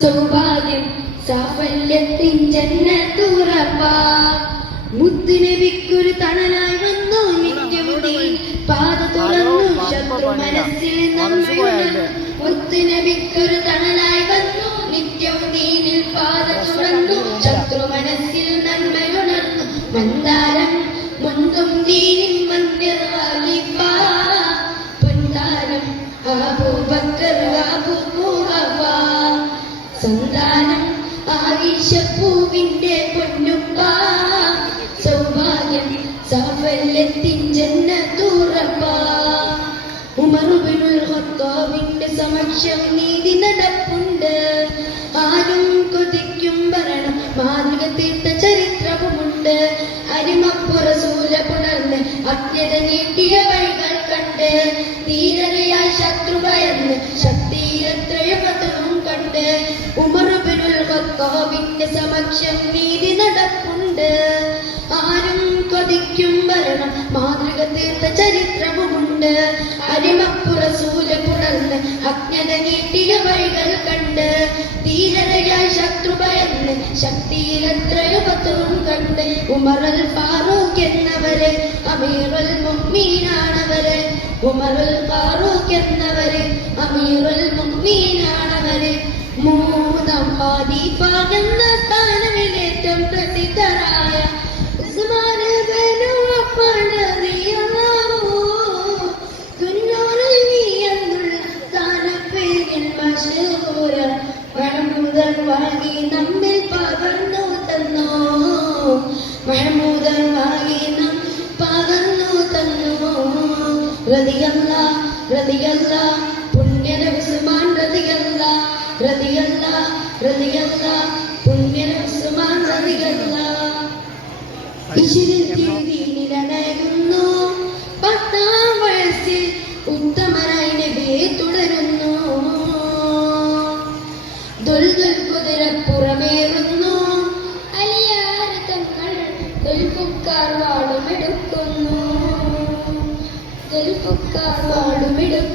സൗഭാഗ്യം സാഫല്യത്തിൻ ജന്നത്തുറപ്പാ മുത്തുനബിക്കൊരു തണലായി വന്നു നിത്യവും ദീൻ പാത തുറന്നു ശത്രു മനസ്സിൽ നമ്മയുണർന്നു മുത്തുനബിക്കൊരു തണലായി വന്നു നിത്യവും ദീനിൽ പാത തുറന്നു ശത്രു മനസ്സിൽ നന്മയുണർന്നു മന്ദാരം മുന്തും ദീനിൻ മന്ദിർവാലിപ്പാ പൊന്താരം അബൂബക്കർ അബൂ ഖുഹാഫ സന്താനം ആയിഷപ്പൂവിന്റെ പൊന്നുപ്പ സൗഭാഗ്യം സാഫല്യത്തിൻ ജന്നത്തുറപ്പ ഉമർ ഇബ്നുൽ ഖത്താബിന്റെ സമക്ഷം നീതി നടപ്പുണ്ട് ആരും കൊതിക്കും ഭരണം മാതൃക തീർത്ത ചരിത്രവുമുണ്ട് അരിമപ്പു റസൂല പുണർന്ന് അജ്ഞത നീട്ടിയ വഴികൾ കണ്ട് ധീരതയായി ശത്രു ഭയന്ന് ശക്തിയിലെത്രയ പതവും കണ്ട് ഉമർ ഇബ്നുൽ ഖത്താബിന്റെ സമക്ഷം നീതി നടപ്പുണ്ട് ആരും കൊതിക്കും ഭരണം മാതൃക തീർത്ത ചരിത്രവുമുണ്ട് അരിമപ്പു റസൂല പുണർന്ന് അജ്ഞത നീട്ടിയ വഴികൾ കണ്ട് ധീരതയായി ശത്രു ഭയന്ന് ശക്തിയിലെത്രയോ പതവും കണ്ട് ഉമർ അൽ ഫാറൂഖ് എന്നവര് അമീറുൽ മുഅ്മിനീനാണവര് ഉമർ അൽ ഫാറൂഖ് എന്നവര് അമീറുൽ മുഅ്മിനീനാണവര് മൂന്നാം ഖലീഫ എന്ന സ്ഥാനവിലേറ്റം പ്രസിദ്ധരായ ഉസ്മാൻ ഇബ്നു അഫ്ഫാൻ റളിയല്ലാഹു ദുനിയാവിൽ എന്നുള്ള സ്ഥാനപ്പേരിൽ മശഹൂര മഹ്മൂദൻ വാങ്ങി നമ്മിൽ പകർന്നു തന്നു മഹ്മൂദൻ വാങ്ങി നാം പകർന്നു തന്നു റളിയല്ലാഹു റളിയല്ലാഹു പുണ്യന ഉസ്മാൻ റളിയല്ലാഹു റളിയല്ലാഹു റളിയല്ലാഹു പുണ്യന ഉസ്മാൻ റളിയല്ലാഹു ദീനിലണയുന്നു 10-ാം വയസ്സിൽ ഉത്തമനായി നബിയെ തുടരുന്നു ദുൽദുൽ കുതിരപ്പുറമേറുന്നു അലിയാർ തങ്ങൾ ദുൽഫുക്കാർ വാളുമെടുക്കുന്നു ദുൽഫുക്കാർ വാളുമെടുക്കുന്നു